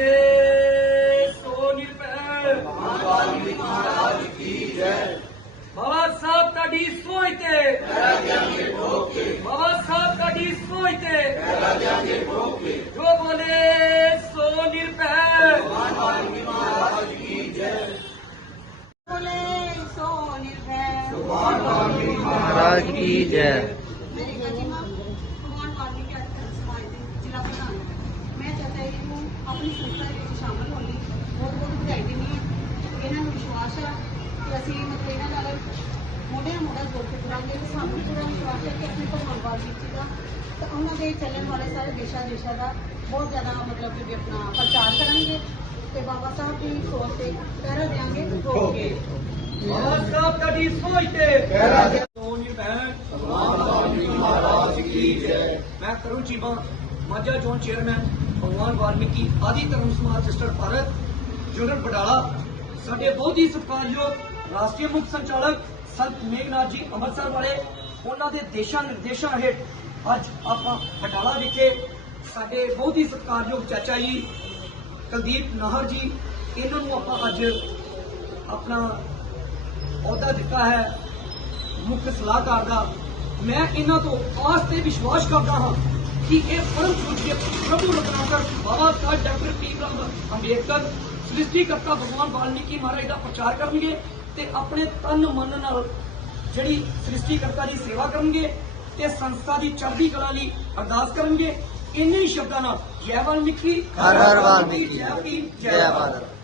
बोले सोनी বাবা সাহেব তাডি সোইতে বাবা সাহেব তাডি সোইতে जो बोले सो निर्भय बोले सो निर्भय महाराज की जय ਅਸੀਂ ਮਤਲਬ ਇਹਨਾਂ ਨਾਲ ਮੋਢੇ ਮੋਢਾ ਜੋੜ ਕੇ ਤੁਰਾਂਗੇ ਤੇ ਸਾਨੂੰ ਪੂਰਾ ਵਿਸ਼ਵਾਸ ਹੈ ਕਿ ਆਪਣੇ ਭਗਵਾਨ ਵਾਲਮੀਕੀ ਦਾ ਤੇ ਉਹਨਾਂ ਦੇ ਚੱਲਣ ਵਾਲੇ ਸਾਰੇ ਦੇਸ਼ਾਂ ਦੇਸ਼ਾਂ ਦਾ ਬਹੁਤ ਜ਼ਿਆਦਾ ਮਤਲਬ ਕਿ ਵੀ ਆਪਣਾ ਪ੍ਰਚਾਰ ਕਰਨਗੇ ਤੇ ਬਾਬਾ ਸਾਹਿਬ ਦੀ ਸੋਚ ਤੇ ਪਹਿਰਾ ਦੇਾਂਗੇ ਰੋਕ ਬਾਬਾ ਸਾਹਿਬ ਤੁਹਾਡੀ ਸੋਚ ਤੇ ਪਹਿਰਾ ਦੇ- ਸੋਨੀ ਭੈਣ ਮਹਾਰਾਜ ਕੀ ਜੈ। ਮੈਂ ਕਰੁਣ ਚੀਮਾ, ਮਾਝਾ ਜ਼ੋਨ ਚੇਅਰਮੈਨ ਭਗਵਾਨ ਵਾਲਮੀਕੀ, ਆਦਿ ਧਰਮ ਸਮਾਜ ਸਿਸਟਰ, ਭਾਰਤ ਜੁਨਰ ਬਡਾਲਾ ਸਾਡੇ ਬਹੁਤ ਹੀ ਸਤਿਕਾਰਯੋਗ ਰਾਸ਼ਟਰੀ ਮੁੱਖ ਸੰਚਾਲਕ ਸੰਤ ਮੇਘਨਾਥ ਜੀ ਅੰਮ੍ਰਿਤਸਰ ਵਾਲੇ, ਉਹਨਾਂ ਦੇ ਦੇਸ਼ਾਂ ਨਿਰਦੇਸ਼ਾਂ ਹੇਠ ਅੱਜ ਆਪਾਂ ਬਟਾਲਾ ਵਿਖੇ ਸਾਡੇ ਬਹੁਤ ਹੀ ਸਤਿਕਾਰਯੋਗ ਚਾਚਾ ਜੀ ਕੁਲਦੀਪ ਨਾਹਰ ਜੀ, ਇਹਨਾਂ ਨੂੰ ਆਪਾਂ ਅੱਜ ਆਪਣਾ ਅਹੁਦਾ ਦਿੱਤਾ ਹੈ ਮੁੱਖ ਸਲਾਹਕਾਰ ਦਾ। ਮੈਂ ਇਹਨਾਂ ਤੋਂ ਆਸ ਤੇ ਵਿਸ਼ਵਾਸ ਕਰਦਾ ਹਾਂ ਕਿ ਇਹ ਪਰਮ ਪੂਜਯ ਪ੍ਰਭੂ ਰਤਨਾਕਰ ਬਾਬਾ ਸਾਹਿਬ ਡਾਕਟਰ ਪੀ ਰਾਮ ਅੰਬੇਦਕਰ ਸ੍ਰਿਸ਼ਟੀਕਰਤਾ ਭਗਵਾਨ ਵਾਲਮੀਕੀ ਮਹਾਰਾਜ ਦਾ ਪ੍ਰਚਾਰ ਕਰਨਗੇ ਤੇ ਆਪਣੇ ਤਨ ਮਨ ਨਾਲ ਜਿਹੜੀ ਸ੍ਰਿਸ਼ਟੀਕਰਤਾ ਦੀ ਸੇਵਾ ਕਰਨਗੇ ਤੇ ਸੰਸਥਾ ਦੀ ਚੜ੍ਹਦੀ ਕਲਾ ਲਈ ਅਰਦਾਸ ਕਰਨਗੇ ਇੰਨੇ ਹੀ ਸ਼ਬਦਾਂ ਨਾਲ ਜੈ ਵਾਲਮੀਕੀ ਹਰ ਹਰ ਵਾਲਮੀਕੀ। ਜੈ ਭੀਮ, ਜੈ ਭਾਰਤ